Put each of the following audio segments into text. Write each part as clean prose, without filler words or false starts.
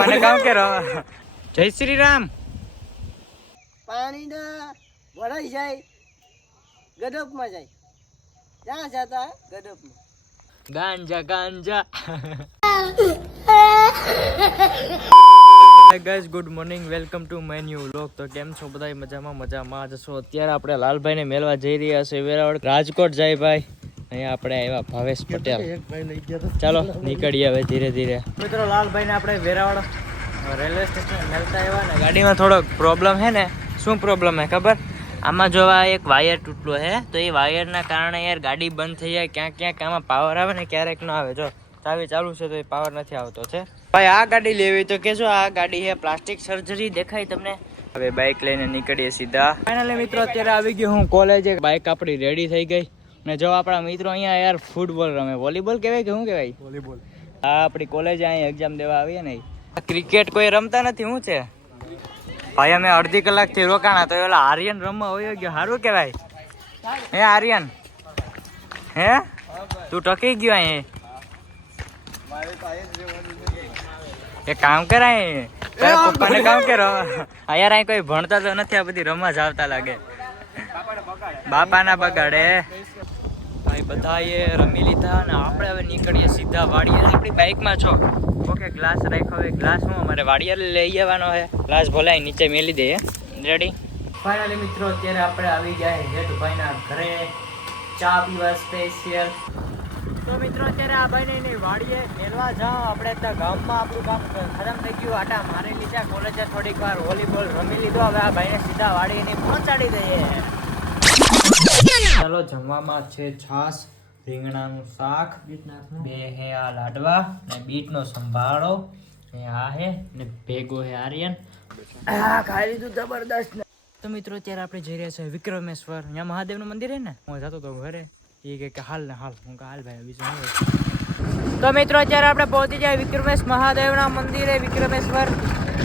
બાપાને કામ કરો. જય શ્રી રામ. પાણી ના વળાઈ જાય ગડપમાં જાય જ્યાં જતા ગડપમાં ગાંજા ગાંજા. Guys good morning, welcome to my new vlog. તો કેમ છો બધા? મજામાં જશો. અત્યારે આપણે લાલભાઈને મેળવા જઈ રહ્યા છે વેરાવળ. રાજકોટ જાય ભાઈ. અહીંયા આપણે આવ્યા ભાવેશ પટેલ. ચાલો નીકળીએ હવે ધીરે ધીરે. મિત્રો લાલભાઈને આપણે વેરાવળ રેલવે સ્ટેશન મેળતા આવ્યા ને ગાડીમાં થોડોક પ્રોબ્લેમ છે ને. શું પ્રોબ્લેમ હે ખબર? આમાં જો આ એક વાયર તૂટલો હે તો એ વાયરના કારણે યાર ગાડી બંધ થઈ જાય. ક્યાંક આમાં પાવર આવે ને ક્યારેક ન આવે. જો ચાવી ચાલુ છે તો એ પાવર નથી આવતો છે ભાઈ. આ ગાડી લેવી તો કેજો. આ ગાડી છે પ્લાસ્ટિક સર્જરી, દેખાય તમને. હવે બાઇક લઈને નીકળીએ સીધા. ફાઇનલી મિત્રો અત્યારે આવી ગયો હું કોલેજે. બાઇક આપણી રેડી થઈ ગઈ ને જો આપણા મિત્રો અહીંયા યાર ફૂટબોલ રમે. વોલીબોલ કહેવાય કે શું કહેવાય? વોલીબોલ. આ આપણી કોલેજે અહીંયા એક્ઝામ દેવા આવીએ ને. ક્રિકેટ કોઈ રમતા નથી. શું છે ભાઈ? અમે અડધી કલાકથી રોકાણા તો ઓલા આર્યન રમવા હોય ગયો. સારું કહેવાય. હે આર્યન, હે તું ટકી ગયો અહીં? એ કામ કરાય પપ્પાને કામ કરો. યાર અહીં કોઈ ભણતા તો નથી. આ બધી રમવા જ આવતા લાગે. બાપાના બગાડે ભાઈ. બધાએ રમી લીધા અને આપણે હવે નીકળીએ સીધા વાડીએ. આપણી બાઇકમાં છો ઓકે. ગ્લાસ રાખ્યો હોય. ગ્લાસ હું અમારે વાડીએ લઈ જવાનો છે. ગ્લાસ ભલાઈ નીચે મેલી દઈએ. રેડી. ફાઇનલી મિત્રો અત્યારે આપણે આવી ગયા જેઠભાઈના ઘરે ચા પીવા સ્પેશિયલ. તો મિત્રો અત્યારે આ ભાઈને વાડીએ મેળવા જાઓ. આપણે ત્યાં ગામમાં આપણું કામ ખતમ થઈ ગયું. આટા મારી લીધા. કોલેજે થોડીક વાર વોલીબોલ રમી લીધો. હવે આ ભાઈને સીધા વાડીએ પહોંચાડી દઈએ. ચાલો જમવામાં છે છાશ, રીંગણાનું શાક, બે હે આ લાડવા ને બીટનો સંભાળો ને આ હે ને ભેગો હે આર્યન. ખાઈ લીધું જબરદસ્ત. તો મિત્રો અત્યારે આપણે જઈ રહ્યા છે વિક્રમેશ્વર. અહીંયા મહાદેવનું મંદિર હે ને. હું જતો તો ઘરે. એ કે હાલ ને હાલ. હું હાલ ભાઈ બીજું. તો મિત્રો અત્યારે આપણે પહોંચી જાય વિક્રમેશ મહાદેવના મંદિરે વિક્રમેશ્વર.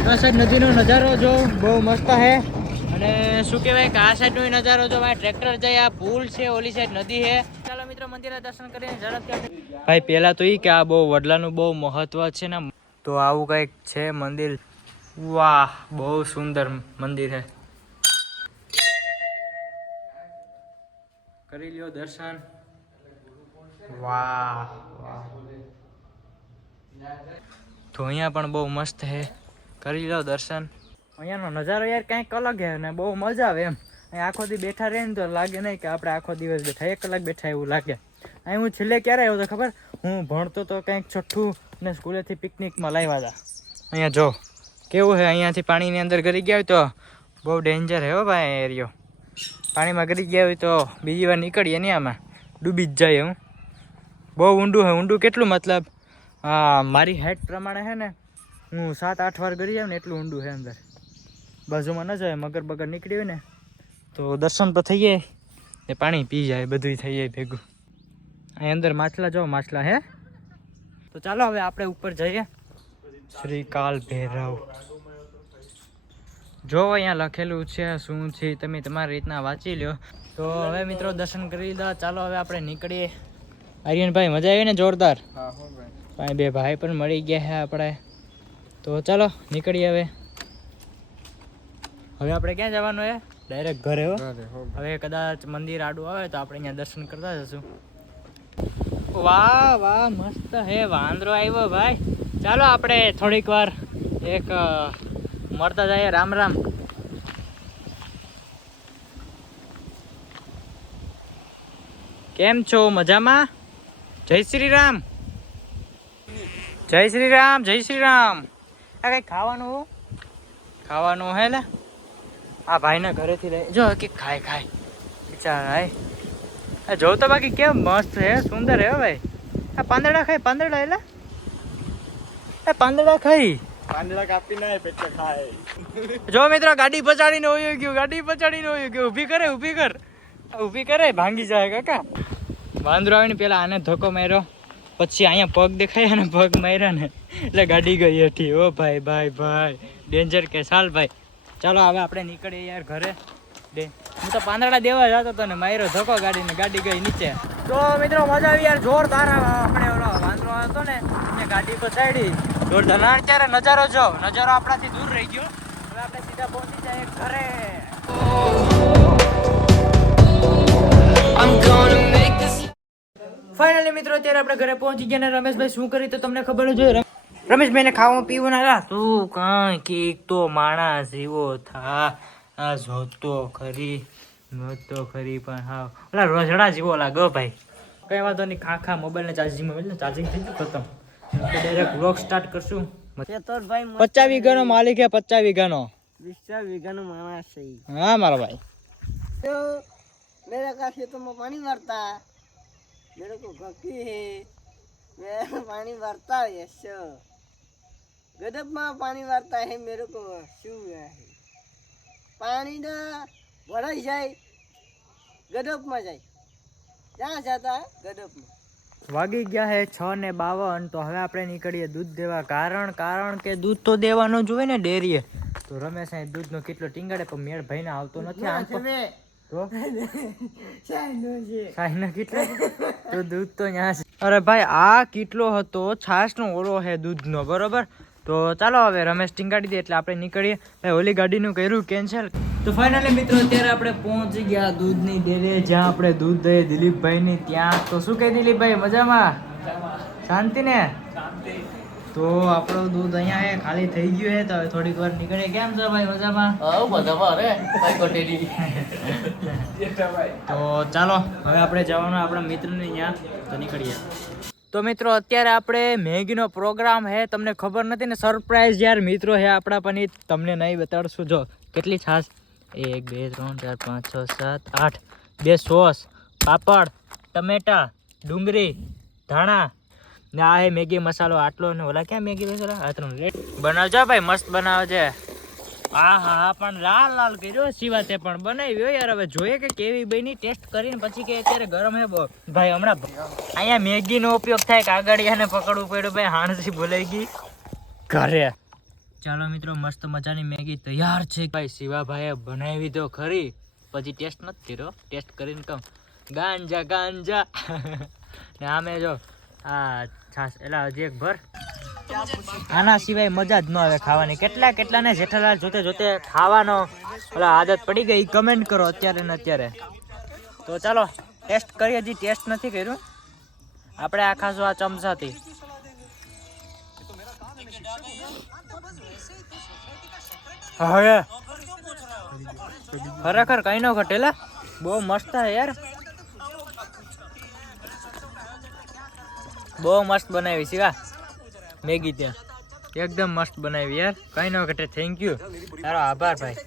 આ સાઈડ નદીનો નજારો જો બહુ મસ્ત હે. અને શું કહેવાય કે આ સાઈડનો નજારો જો ભાઈ ટ્રેક્ટર જાય. આ પુલ છે, ઓલી સાઈડ નદી છે. ચાલો મિત્રો મંદિરે દર્શન કરીને ઝડપથી. ભાઈ પહેલા તો એ કે આ બહુ વડલાનું બહુ મહત્વ છે ને. તો આવું કંઈક છે મંદિર. વાહ બહુ સુંદર મંદિર છે. કરી લ્યો દર્શન. વાહ વાહ. તો અહીંયા પણ બહુ મસ્ત છે. કરી લો દર્શન. અહીંયાનો નજારો યાર કંઈક અલગ છે ને બહુ મજા આવે એમ. અહીં આખો દી બેઠા રહે ને તો લાગે નહીં કે આપણે આખો દિવસ બેઠા. 1 કલાક બેઠા એવું લાગે. અહીં હું છેલ્લે ક્યારે આવ્યો તો ખબર? હું ભણતો તો કંઈક છઠ્ઠું ને સ્કૂલેથી પિકનિકમાં લાવ્યા હતા. અહીંયા જો કેવું છે. અહીંયાથી પાણીની અંદર ગરી ગયા હોય તો બહુ ડેન્જર છે હો ભાઈ એરિયો. પાણીમાં ગરી ગયા હોય તો બીજી વાર નીકળીએ નહીં. આમાં ડૂબી જ જાય. હું બહુ ઊંડું છે. ઊંડું કેટલું મતલબ મારી હાઈટ પ્રમાણે છે ને હું 7-8 વાર ગરી જાઉં ને એટલું ઊંડું છે અંદર. બાજુમાં ન જાય. મગર બગર નીકળી હોય ને તો દર્શન તો થઈ જાય ને પાણી પી જાય. બધું થઈ જાય ભેગું. અહીં અંદર માછલા જો માછલા હે. તો ચાલો હવે આપણે ઉપર જઈએ. શ્રી કાલ ભૈરવ જો અહીંયા લખેલું છે શું છે તમે તમારી રીતના વાંચી લો. તો હવે મિત્રો દર્શન કરી લીધા. ચાલો હવે આપણે નીકળીએ. આર્યનભાઈ મજા આવી ને? જોરદાર. ભાઈ બે ભાઈ પણ મળી ગયા છે આપણે. તો ચાલો નીકળીએ હવે. હવે આપણે ક્યાં જવાનું હે? ડાયરેક્ટ ઘરે હો. હવે કદાચ મંદિર આડું આવે તો આપણે અહીંયા દર્શન કરતા જશું. વાહ વાહ મસ્ત હે. વાંદરો આવ્યો ભાઈ. ચાલો આપણે થોડીક વાર એક મળતા જઈએ. રામ રામ. કેમ છો? મજામાં? જય શ્રી રામ. જય શ્રી રામ. જય શ્રી રામ. આ કઈ ખાવાનું હે ને? આ ભાઈને ઘરેથી લઈ જો કે ખાય બિચારા. જો તો બાકી કેમ મસ્ત છે, સુંદર હે ભાઈ. આ પાંદડા ખાય. પાંદડા એટલે પાંદડા ખાઈ. પાંદડા કાપી ના પેટ ખાય. જો મિત્રો ગાડી પછાડીને હોયું ગયું. ઊભી કરે ભાંગી જાય કાકા. વાંદરો આવીને પેલા આને ધક્કો માર્યો. પછી અહીંયા પગ દેખાય અને પગ માર્યા ને એટલે ગાડી ગઈ હેઠી. ઓ ભાઈ ડેન્જર કે. ચાલ ભાઈ ચાલો હવે આપણે નીકળીએ યાર ઘરે. હું તો પાંદડા દેવા જતો હતો ને માર્યો ધક્કો ગાડીને. ગાડી ગઈ નીચે. તો મિત્રો મજા આવી યાર જોરદાર. આપણે ઓલો વાંદરો હતો ને એને ગાડી પછાડી જોરદાર. અત્યારે નજારો જો, નજારો આપણાથી દૂર રહી ગયો. હવે આપણે સીધા પહોંચી જાય ઘરે. ફાઇનલી મિત્રો અત્યારે આપણે ઘરે પહોંચી ગયા ને રમેશભાઈ શું કરી તો તમને ખબર જ હોય. રમેશભાઈને ખાવાનું પીવું ના તું કાંઈ કીક તો માણસ એવો થા આ જોતો ખરી પણ હા ઓલા રોજડા જેવો લાગો ભાઈ. કઈ વાંધો નહીં, ખા મોબાઈલને ચાર્જિંગમાં ચાર્જિંગ થઈ ગયું ખતમ. ડાયરેક્ટ વ્લોગ સ્ટાર્ટ કરશું. ચેતરભાઈ 50 વીઘાનો માલિક હે, 50 વીઘાનો. 20 વીઘાનું માણસ છે ઈ. હા મારા ભાઈ. तो मेरे का खेतों में पानी भरता, मेरे को घकी है, मेरा पानी भरता है यशो, गदब में पानी भरता है मेरे को शू है पानी ना भराई जाए गदब में जाए जहाँ जाता है गदब में. વાગી ગયા હે 6:52. તો હવે આપણે નીકળીએ દૂધ દેવા. કારણ કે દૂધ તો દેવાનું જોઈએ ને ડેરીએ. તો રમેશ અહીં દૂધનો કેટલો ટીંગાડે પણ મેળ ભાઈને આવતો નથી. આમ તો સાઈના કેટલો તો દૂધ તો ન્યા છે. અરે ભાઈ આ કેટલો હતો છાશનો ઓળો હે દૂધનો, બરોબર. તો ચાલો હવે રમેશ ટીંગાડી દે એટલે આપણે નીકળીએ. ભાઈ ઓલી ગાડીનું કર્યું કેન્સલ. તો ફાઇનલી મિત્રો અત્યારે આપણે પહોંચી ગયા દૂધની ડેરીએ, જ્યાં આપણે દૂધ દઈએ દિલીપભાઈની ત્યાં. તો શું કહે દિલીપભાઈ, મજામાં? શાંતિ ને? તો આપણું દૂધ અહીંયા ખાલી થઈ ગયું છે. તો હવે થોડીક વાર નીકળીએ. કેમ છો ભાઈ, મજામાં? તો ચાલો હવે આપણે જવાનું આપણા મિત્રને ત્યાં. તો નીકળીએ. તો મિત્રો અત્યારે આપણે મેગીનો પ્રોગ્રામ હે. તમને ખબર નથી ને, સરપ્રાઈઝ યાર મિત્રો હે આપણા. પણ એ તમને નહીં બતાડશું. જો કેટલી છાશ, 1 2 3 4 5 6 7 8, 2 સોસ, પાપડ, ટમેટા, ડુંગળી, ધાણા ને આ હે મેગી મસાલો આટલો. ને ઓલા ક્યાં મેગી મસાલા? આ 3 રેટ બનાવજો ભાઈ, મસ્ત બનાવજે. હા હા પણ લાલ કર્યો સિવા તે પણ બનાવ્યો યાર. હવે જોઈએ કે કેવી બની, ટેસ્ટ કરીને પછી કે અત્યારે ગરમ હે ભાઈ. હમણાં અહીંયા મેગીનો ઉપયોગ થાય, કાગળિયાને પકડવું પડ્યું ભાઈ, હાણસી ભૂલાઈ ગઈ ઘરે. ચાલો મિત્રો મસ્ત મજાની મેગી તૈયાર છે ભાઈ. શિવાભાઈએ બનાવી તો ખરી, પછી ટેસ્ટ નથી કર્યો. ટેસ્ટ કરીને કહું ગાંજા ને આમે જો આ છાસ એલા હજી એક ભર. આના સિવાય મજા જ ન આવે ખાવાની. કેટલા ને જેઠાલાલ જોતે ખાવાનો ઓલા આદત પડી ગઈ, કમેન્ટ કરો અત્યારે ને અત્યારે. તો ચાલો ટેસ્ટ કરીએ. હજી ટેસ્ટ નથી કર્યું આપણે. આ ખાસો આ ચમચાથી હવે ખરેખર કઈ નો ઘટેલા, બહુ મસ્ત છે યાર. બહુ મસ્ત બનાવી શિવા મેગી ત્યાં, એકદમ મસ્ત બનાવી યાર. કઈ ન ઘટે. થેન્ક યુ, તારો આભાર ભાઈ.